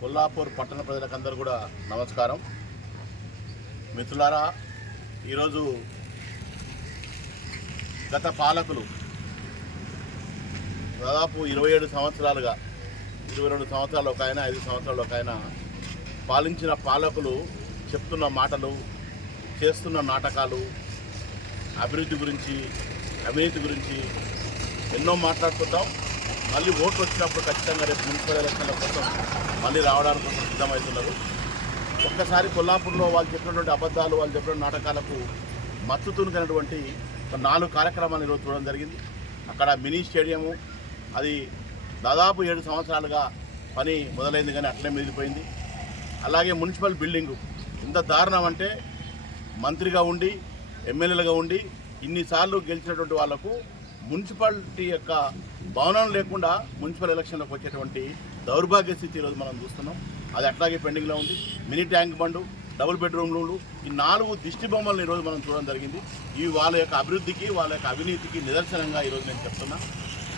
కొల్లాపూర్ పట్టణ ప్రజలకందరూ కూడా నమస్కారం. మిత్రులారా ఈరోజు గత పాలకులు దాదాపు ఇరవై ఏడు సంవత్సరాలుగా ఇరవై రెండు సంవత్సరాలు ఒక ఆయన ఐదు సంవత్సరాలు ఒక ఆయన పాలించిన పాలకులు చెప్తున్న మాటలు చేస్తున్న నాటకాలు అభివృద్ధి గురించి అవినీతి గురించి ఎన్నో మాట్లాడుకుంటాం. మళ్ళీ ఓట్లు వచ్చినప్పుడు ఖచ్చితంగా రేపు మున్సిపల్ ఎలక్షన్ల కోసం మళ్ళీ రావడానికి కోసం సిద్ధమవుతున్నారు. ఒక్కసారి కొల్లాపూర్లో వాళ్ళు చెప్పినటువంటి అబద్ధాలు వాళ్ళు చెప్పిన నాటకాలకు మత్తు నాలుగు కార్యక్రమాలు ఈరోజు చూడడం జరిగింది. అక్కడ మినీ స్టేడియము అది దాదాపు ఏడు సంవత్సరాలుగా పని మొదలైంది కానీ అట్లే మిగిలిపోయింది. అలాగే మున్సిపల్ బిల్డింగు ఇంత దారుణం అంటే మంత్రిగా ఉండి ఎమ్మెల్యేలుగా ఉండి ఇన్నిసార్లు గెలిచినటువంటి వాళ్ళకు మున్సిపాలిటీ యొక్క భవనం లేకుండా మున్సిపల్ ఎలక్షన్లకు వచ్చేటువంటి దౌర్భాగ్య స్థితి ఈరోజు మనం చూస్తున్నాం. అది అట్లాగే పెండింగ్లో ఉంది. మినీ ట్యాంక్ బండు డబుల్ బెడ్రూమ్లు ఈ నాలుగు దిష్టి బొమ్మలను ఈరోజు మనం చూడడం జరిగింది. ఇవి వాళ్ళ యొక్క అభివృద్ధికి వాళ్ళ యొక్క అవినీతికి నిదర్శనంగా ఈరోజు నేను చెప్తున్నా.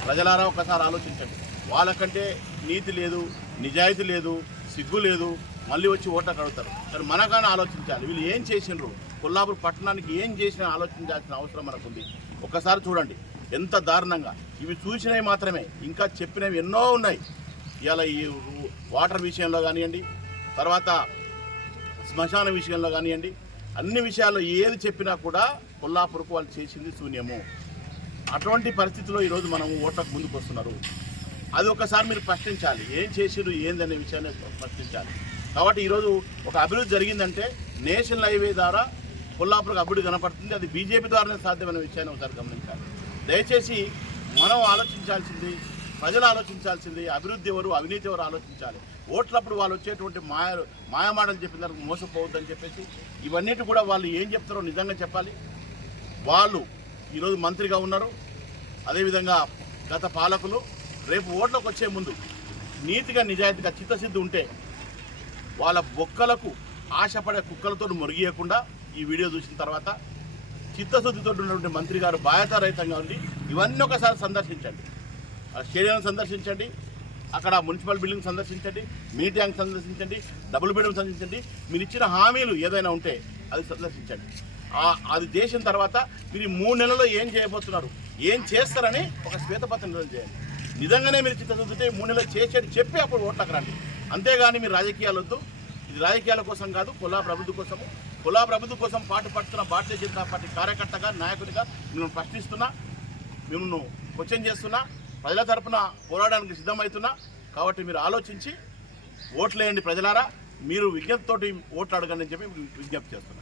ప్రజలారా ఒకసారి ఆలోచించండి. వాళ్ళకంటే నీతి లేదు నిజాయితీ లేదు సిగ్గు లేదు మళ్ళీ వచ్చి ఓట్లకు కడుగుతారు. కానీ మనగానే ఆలోచించాలి. వీళ్ళు ఏం చేసినారు కొల్లాపూర్ పట్టణానికి ఏం చేసినా ఆలోచించాల్సిన అవసరం మనకుంది. ఒక్కసారి చూడండి. ఎంత దారుణంగా. ఇవి చూసినవి మాత్రమే ఇంకా చెప్పినవి ఎన్నో ఉన్నాయి. ఇవాళ ఈ వాటర్ విషయంలో కానివ్వండి తర్వాత శ్మశాన విషయంలో కానివ్వండి అన్ని విషయాల్లో ఏది చెప్పినా కూడా కొల్లాపూర్కు వాళ్ళు చేసింది శూన్యము. అటువంటి పరిస్థితిలో ఈరోజు మనం ఓట్లకు ముందుకు వస్తున్నారు. అది ఒకసారి మీరు ప్రశ్నించాలి ఏం చేసిరు ఏందనే విషయాన్ని ప్రశ్నించాలి. కాబట్టి ఈరోజు ఒక అభివృద్ధి జరిగిందంటే నేషనల్ హైవే ద్వారా కొల్లాపురకు అభివృద్ధి కనపడుతుంది అది బీజేపీ ద్వారానే సాధ్యమైన విషయాన్ని ఒకసారి గమనించాలి. దయచేసి మనం ఆలోచించాల్సింది ప్రజలు ఆలోచించాల్సింది అభివృద్ధి ఎవరు అవినీతి ఎవరు ఆలోచించాలి. ఓట్లప్పుడు వాళ్ళు వచ్చేటువంటి మాయ మాయమాటలు చెప్పిన దానికి మోసపోవద్దని చెప్పేసి ఇవన్నిటి కూడా వాళ్ళు ఏం చెప్తారో నిజంగా చెప్పాలి. వాళ్ళు ఈరోజు మంత్రిగా ఉన్నారు. అదేవిధంగా గత పాలకులు రేపు ఓట్లకు వచ్చే ముందు నీతిగా నిజాయితీగా చిత్తశుద్ధి ఉంటే వాళ్ళ బొక్కలకు ఆశపడే కుక్కలతో మురిగియకుండా ఈ వీడియో చూసిన తర్వాత చిత్తశుద్ధితో ఉన్నటువంటి మంత్రి గారు బాధ్యతారహితంగా ఉండి ఇవన్నీ ఒకసారి సందర్శించండి. ఆ స్టేడియం సందర్శించండి అక్కడ మున్సిపల్ బిల్డింగ్ సందర్శించండి మినీ ట్యాంక్ సందర్శించండి డబుల్ బెడ్రూమ్ సందర్శించండి మీరు ఇచ్చిన హామీలు ఏదైనా ఉంటే అది సందర్శించండి. అది చేసిన తర్వాత మీరు మూడు నెలల్లో ఏం చేయబోతున్నారు ఏం చేస్తారని ఒక శ్వేతపత్రం విడుదల చేయండి. నిజంగానే మీరు చిత్తశుద్ధితే మూడు నెలలు చేసేది చెప్పి అప్పుడు ఓట్లకు రండి. అంతేగాని మీరు రాజకీయాలు వద్దు. ఇది రాజకీయాల కోసం కాదు కులా ప్రభుత్వం కోసము. కులా ప్రభుత్వం కోసం పాటు పడుతున్న భారతీయ జనతా పార్టీ కార్యకర్తగా నాయకుడిగా మిమ్మల్ని ప్రశ్నిస్తున్నా మిమ్మల్ని క్వశ్చన్ చేస్తున్నా ప్రజల తరఫున పోరాడడానికి సిద్ధమవుతున్నా కాబట్టి మీరు ఆలోచించి ఓట్లేయండి ప్రజలారా. మీరు విజ్ఞప్తితోటి ఓట్లు అడగండి అని చెప్పి విజ్ఞప్తి చేస్తున్నారు